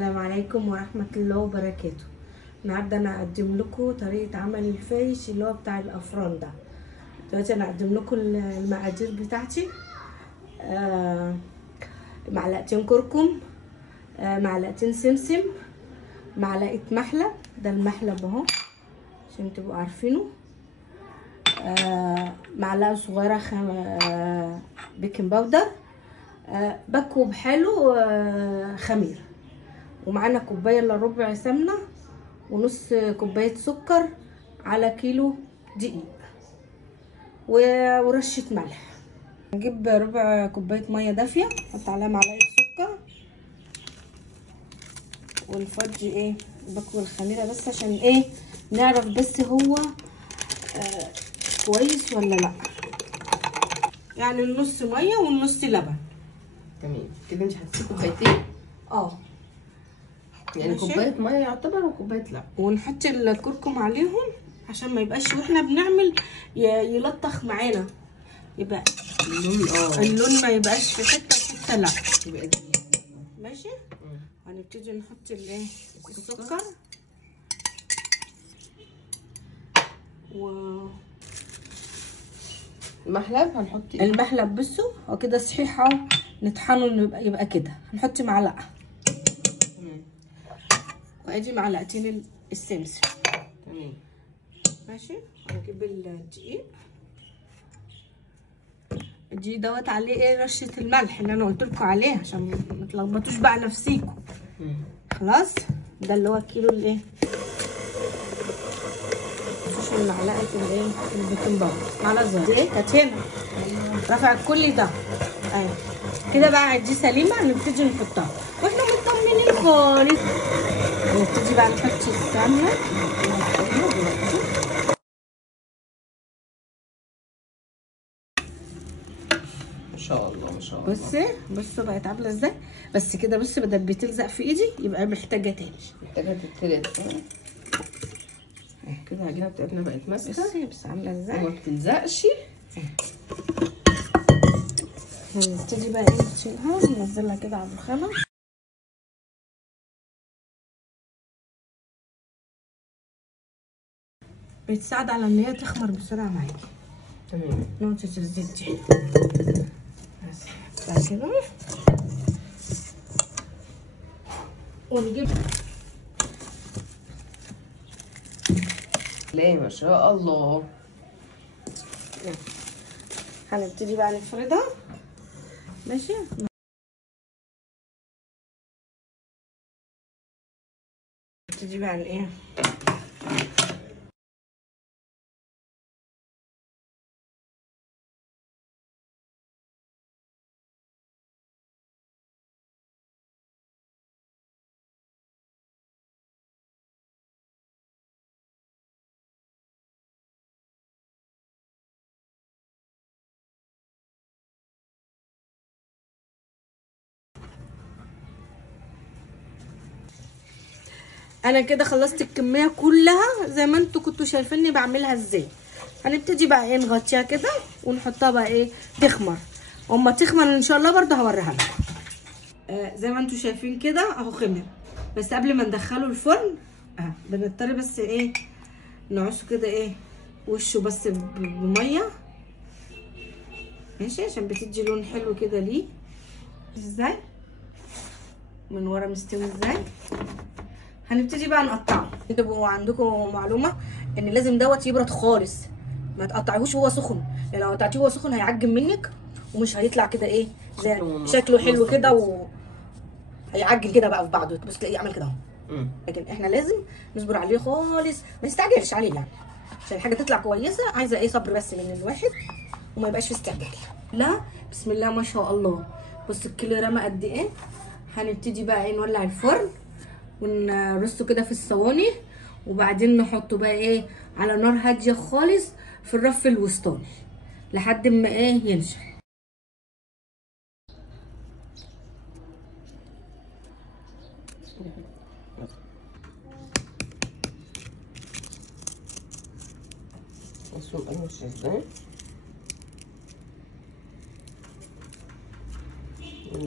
السلام عليكم ورحمة الله وبركاته. النهارده انا هقدم لكم طريقة عمل الفايش اللي هو بتاع الافران ده. دلوقتي انا هقدم لكم المقادير بتاعتي. معلقتين كركم، معلقتين سمسم، معلقة محلب، ده المحلب اهو عشان تبقوا عارفينه، معلقة صغيرة بيكنج باودر، بكوب حلو خميره، ومعانا كوبايه الا ربع سمنه، ونص كوبايه سكر على كيلو دقيق، ورشه ملح. نجيب ربع كوبايه ميه دافيه، نحط عليها معلقه سكر، ونفضي بكوب الخميره بس عشان نعرف بس هو كويس ولا لا. يعني النص ميه والنص لبن. تمام كده. انت هتحطي كوبايتين؟ يعني كوبايه ميه يعتبر وكوبايه لبن، ونحط الكركم عليهم عشان ما يبقاش واحنا بنعمل يلطخ معانا، يبقى اللون ما يبقاش في حته وحته، لا يبقى دي ماشي. هنبتدي نحط السكر المحلب. هنحط المحلب بصوا هو كده صحيح اهو، نطحنه يبقى كده. هنحط معلقه، وادي معلقتين السمسم. تمام ماشي. هنجيب الدقيق دوت عليه رشه الملح اللي انا قلت لكم عليه عشان ما تلخبطوش بقى نفسيكم. خلاص، ده اللي هو الكيلو عشان معلقه البيكنج باودر، معلقه صغيره كانت هنا رفعت كل ده. ايوه كده بقى دي سليمه. هنبتدي نحطها واحنا مطمنين خالص. هنبتدي بقى نحط السمنه. ما شاء الله ما شاء الله. بصوا بقت عامله ازاي. بس كده بصوا بدل بتلزق في ايدي يبقى محتاجه تاني، محتاجه تتفرد كده. العجينه بتاعتنا بقت ماسكه بس عامله ازاي وما بتلزقش. هنبتدي بقى نشيلها وننزلها كده على الرخامه. بتساعد على ان هي تخمر بسرعه معاكي. تمام. نقطه الزيت دي بس بعد كده ونجيب لا ما شاء الله. هنبتدي بقى نفردها. ماشي. نبتدي بقى انا كده خلصت الكميه كلها زي ما انتوا كنتوا شايفيني بعملها ازاي. هنبتدي بقى نغطيها كده ونحطها بقى تخمر. اما تخمر ان شاء الله برضه هوريها لكم. زي ما انتوا شايفين كده اهو خمر. بس قبل ما ندخله الفرن بنضطر بس نعصه كده وشه بس بميه. ماشي عشان بتدي لون حلو كده ليه. ازاي من ورا مستوي ازاي. هنبتدي بقى نقطعه. تبقوا عندكم معلومه ان لازم دوت يبرد خالص، ما تقطعيهوش وهو سخن، لان لو قطعتيه وهو سخن هيعجن منك ومش هيطلع كده زي شكله حلو كده، وهيعجن كده بقى في بعضه. بس تلاقيه عمل كده اهو. لكن احنا لازم نصبر عليه خالص، ما نستعجلش عليه يعني عشان الحاجه تطلع كويسه. عايزه صبر بس من الواحد وما يبقاش في استعجال. لا بسم الله ما شاء الله. بص الكيلو رمى قد ايه. هنبتدي بقى نولع الفرن ونرصه كده في الصواني، وبعدين نحطه بقى على نار هاديه خالص في الرف الوسطاني لحد ما ينشف. بصوا مقرمش ازاي.